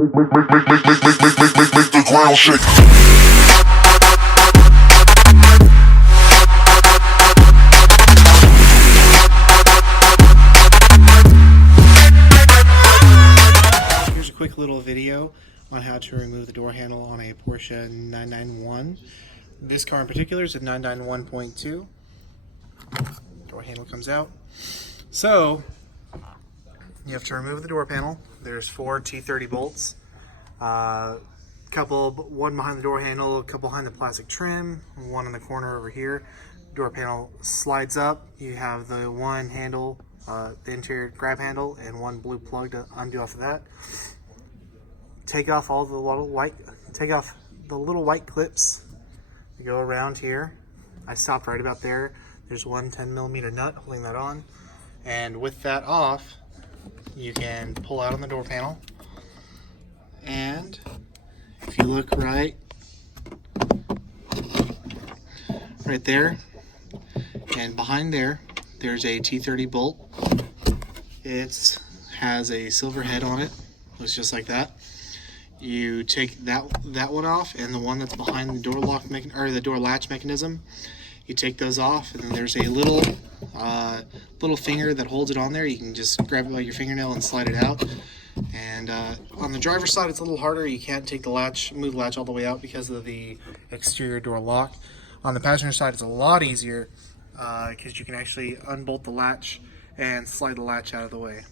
Make the ground shake. Here's a quick little video on how to remove the door handle on a Porsche 991. This car in particular is a 991.2. Door handle comes out. So you have to remove the door panel. There's 4 T30 bolts. One behind the door handle, a couple behind the plastic trim, one in the corner over here. Door panel slides up. You have the one handle, the interior grab handle, and one blue plug to undo off of that. Take off the little white clips that go around here. I stopped right about there. There's one 10mm nut holding that on, and with that off, you can pull out on the door panel. And if you look right there, and behind there, there's a T30 bolt. It has a silver head on it. Looks just like that. You take that one off, and the one that's behind the door lock the door latch mechanism, you take those off, and then there's a little finger that holds it on there. You can just grab it by your fingernail and slide it out. And on the driver's side, it's a little harder. You can't take move the latch all the way out because of the exterior door lock. On the passenger side, it's a lot easier because you can actually unbolt the latch and slide the latch out of the way.